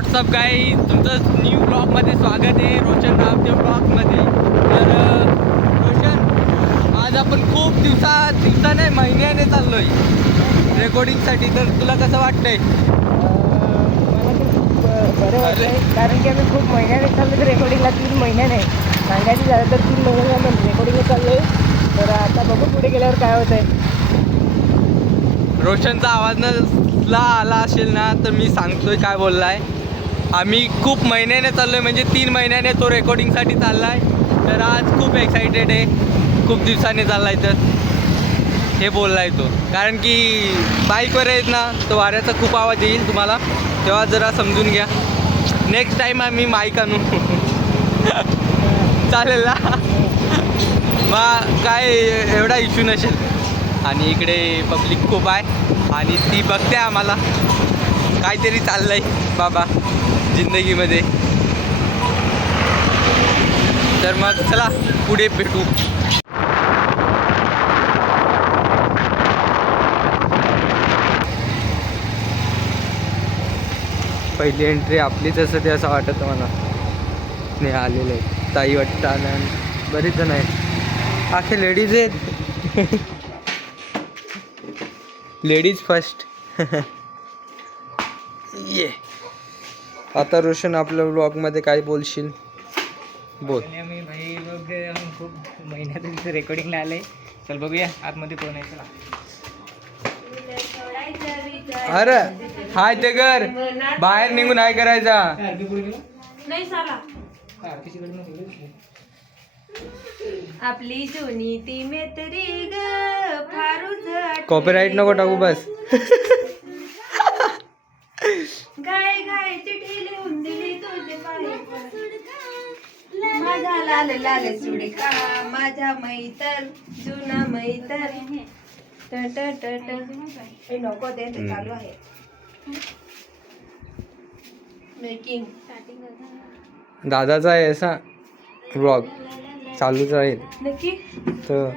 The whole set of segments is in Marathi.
व्हॉट्सअप काय तुमचं न्यू ब्लॉगमध्ये स्वागत आहे रोशन रावच्या ब्लॉगमध्ये तर रोशन आज आपण खूप दिवसा दिवसा नाही महिन्याने चाललो आहे रेकॉर्डिंगसाठी तर तुला कसं वाटतंय? बरं कारण की आम्ही खूप महिन्याने चाललो तर रेकॉर्डिंगला तीन महिन्याने. सांगायची झालं तर तीन महिन्याने आम्ही रेकॉर्डिंगला चाललोय. आहे तर आता बघू पुढे गेल्यावर काय होतं आहे रोशनचा आवाज न आला असेल ना तर मी सांगतोय काय बोललाय. आम्ही खूप महिन्याने चाललो आहे म्हणजे तीन महिन्याने तो रेकॉर्डिंगसाठी चालला आहे तर आज खूप एक्साइटेड आहे. खूप दिवसाने चालला आहे तर. हे बोललाय तो. कारण की बाईकवर आहेत ना तो वाऱ्याचा खूप आवाज येईल तुम्हाला. तेव्हा जरा समजून घ्या. नेक्स्ट टाईम आम्ही माईक आणू. चालेल ना? मग काय एवढा इश्यू नसेल. आणि इकडे पब्लिक खूप आहे. आणि ती बघते आम्हाला. काहीतरी चाललं आहे बाबा. जिंदगीमध्ये. तर मग चला पुढे भेटू. पहिली एंट्री आपलीच असं ते असं वाटतं मला. नाही आलेलं आहे. ताई वाटतं आलं बरेच जण आहेत. आखे लेडीज आहेत. लेडीज फर्स्ट ये आता रोशन आपल्या ब्लॉगमध्ये काय बोलशील? बोल. आम्ही भाई लोक खूप महिन्यात रेकॉर्डिंगला आले चल बघूया आतमध्ये कोण आहे चला. अरे हाय ते घर बाहेर निघून हाय करायचा. आपली जुनी ती मेत्री ग आठवली कॉपीराईट नको टाकू बस. गाय गाय चिठी लिहून दिली तुझे पाय माझा लाल लाल सुडका माझा मैतर जुना मैतर. ट ट ट हे नको दे ते चालू आहे. मेकिंग. दादाचा आहे असा ब्लॉग चालूच राहील. नक्की? तर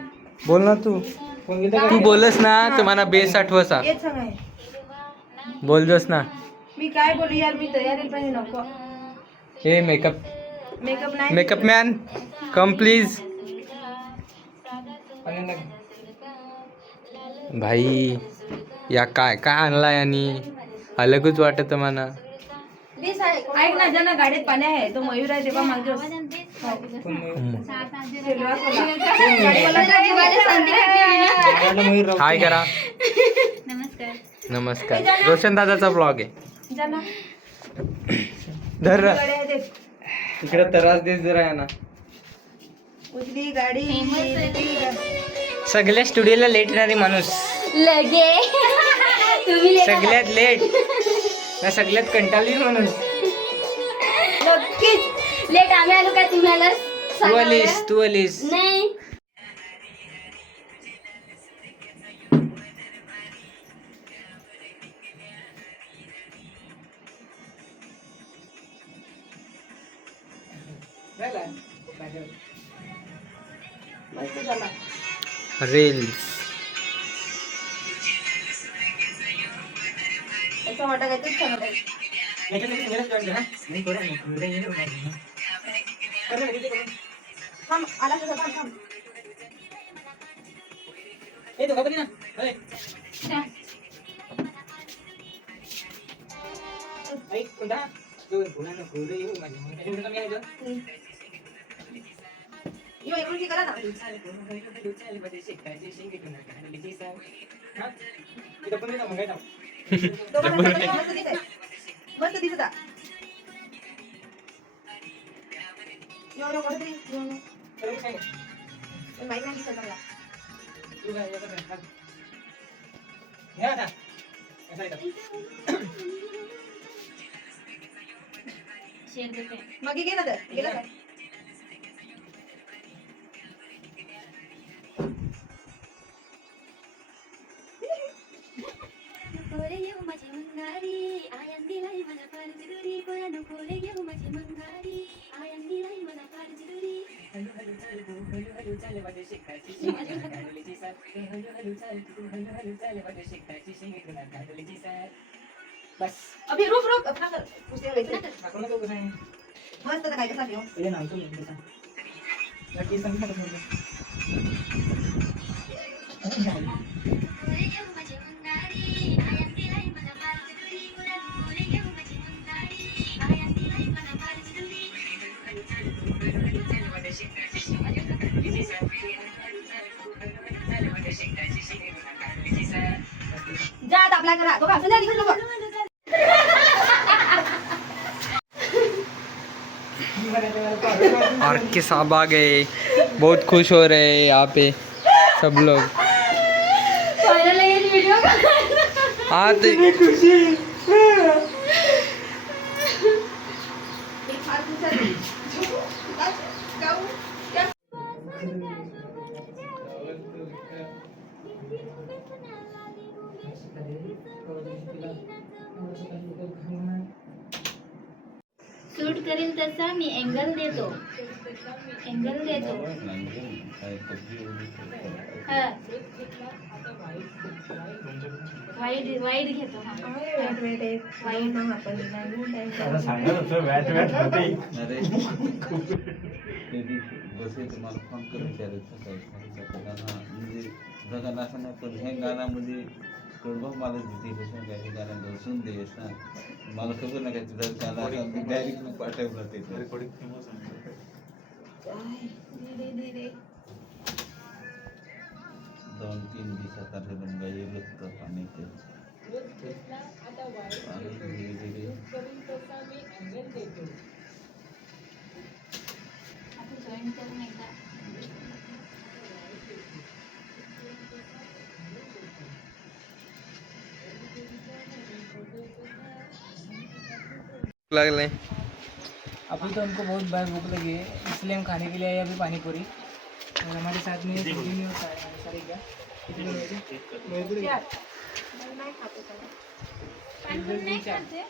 बोल ना तू. तू बोलस ना तर मला बेस आठवसा. बोलतोस ना. मी काय बोलू यार मी तयारी पण नको. हे मेकअप मेकअप नाही. मेकअप मॅन कम प्लीज भाई या काय काय आणलाय आणि? अलगच वाटत मला. ऐक ना ज्यांना गाडीत पाणी आहे तो मयूर आहे तेव्हा मागजो हाय करा. नमस्कार. रोशन दादाचा ब्लॉग आहे. धर. गाडी आहे ते. इकडे त्रास देस जरा या ना उजली गाडी. सगळ्या स्टुडिओला लेट येणारी माणूस. लगे. तुम्ही सगळ्यात लेट ना सगळ्यात कंटाळली माणूस. नक्कीच. लेट आम्ही आलो का तुम्हाला? तू आलीस? तू आलीस. नाही. मस्त झाला रील्स असं वाटत आहे थांब आला थांब थांब यो इकडून की करा ना. मस्त दिसत तरी, माहीत नाही दिसत मला. मग तर. गेला काय जिगरी बस. अभि रुक रुक अपना कर उसे वैसे दाखवलं का कसं आहे? मस्त काय कसा घेऊ पहिले नाव तुम्ही कसं? बाकी सांगितलं करा तो नको और के साहब आ गए बहुत खुश हो रहे हैं यहाँ पे सब लोग हाँ तो सूट करेल तसा मी अँगल देतो अँगल देतो हा वाईट वाईट घेतो हा वाईट बसे तुम्हाला फोन करून विचारायचं काय सांगितलं गाणं म्हणजे जगाला असं नाही पण ह्या गाण्यामध्ये कडबं मला देते कसं काय हे गाणं बसून दे असं मला खबर नाही काय तुझं गाणं डायरेक्ट पाठवलं ते दोन तीन दिवसात आता रंगा येईल तर पाणी ते पाणी धीरे धीरे आता जॉईन करून एकदा लगले अभी तो हमको बहुत बार भूख लगी है इसलिए हम खाने के लिए आए अभी पानी पूरी और हमारे साथ में पूरी और सा- सारी क्या? कितनी होगी? पाणीपुरी नाही खाते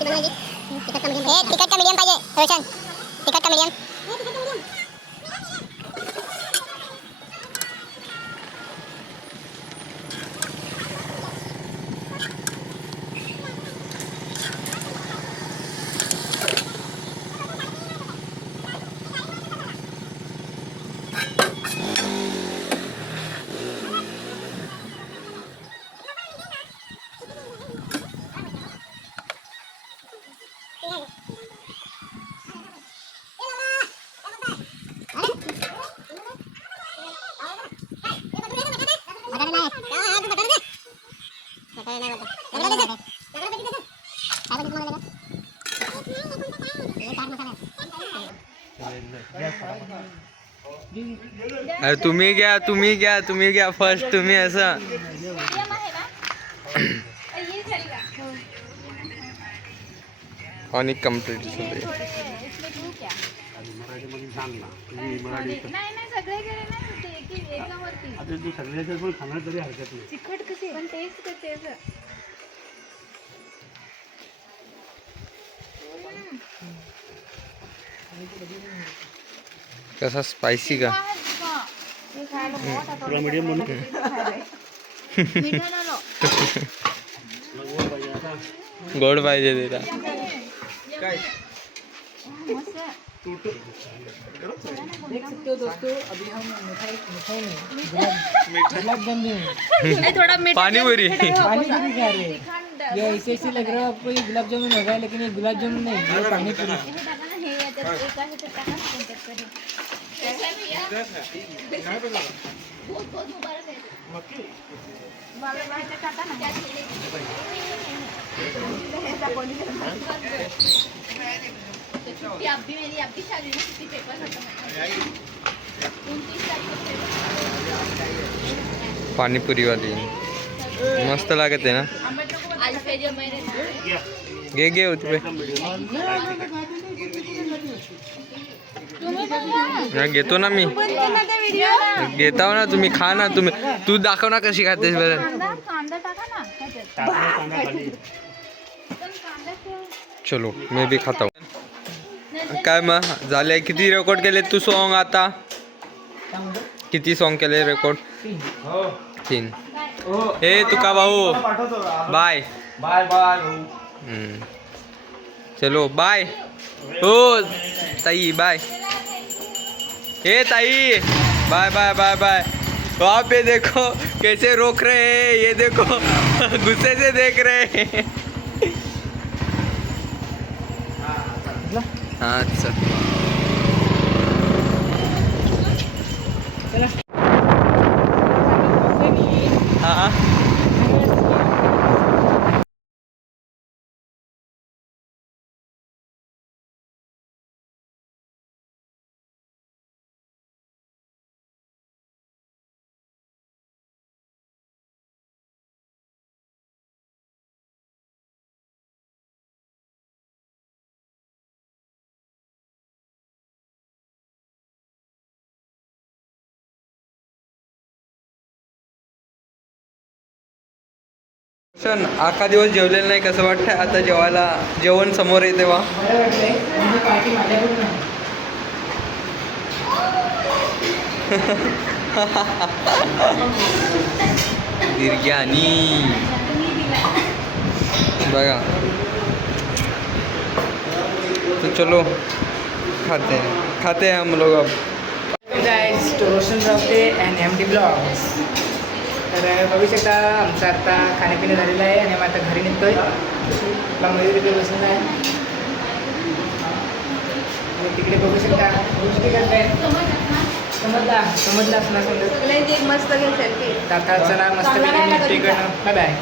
तिखट का मीडियम पाहिजे रोशन तिखट का अरे तुम्ही घ्या तुम्ही घ्या तुम्ही घ्या फ़र्स्ट तुम्ही असं. आणि कंप्लीट झाले. कसे स्पायसी का? तुला मीडियम आलो गोड पाहिजे तिला देख सकते हो दोस्तों अभी हम मिठाई मिठाई थोड़ा मीठा पाणीपुरी पानी पूरी खा रहे हैं? ये ऐसे ऐसे लग रहा है आपको ये गुलाब जामुन होगा लेकिन ये गुलाब जामुन नहीं ये पानी पूरी। हे टाका ना हे याच्यात एका ह्याच्यात टाका ना कोणत्यात तरी. बहुत बहुत मुबारक आहे ह्याच्यात टाका ना. त्यात हे. तो छुट्टी अब भी मेरी अब भी शादी में छुट्टी पेपर खत्म है उनतीस तारीख को पेपर पाणीपुरीवाली मस्त लागत आहे ना घे घे उतरे हा, घेतो ना मी. घेताव ना तुम्ही खा ना तुम्ही. तू दाखव ना कशी खातेस बरं. चलो मी बी खाता हूँ. काय मग झाले किती रेकॉर्ड केले तू सॉन्ग आता? किती सॉन्ग केले रेकॉर्ड तीन. ए तुका भाऊ. Bye bye bye. चलो बाय हो ताई बाय ए ताई बाय बाय बाय बाय वहाँ पे देखो कैसे रोक रहे हैं ये देखो गुस्से से देख रहे हैं। हाँ अच्छा। शन आखा दिवस जेवलेलं नाही कसं वाटतं आता जेवायला? जेवण समोर येते वा बरं बघा. तो चलो खाते हैं. खाते हैं हम लोग अब. गाइस तो Roshan Rawate and M D blogs तर बघू शकता आमचं आता खाण्यापिणं झालेलं आहे आणि आम्ही आता घरी निघतोय. आपला मयूर इथे बसून आहे. आणि तिकडे बघू शकता. गोष्टी करताय समजला? समजला असणार एक मस्त घेऊ शकते आता चला मस्त बाय बाय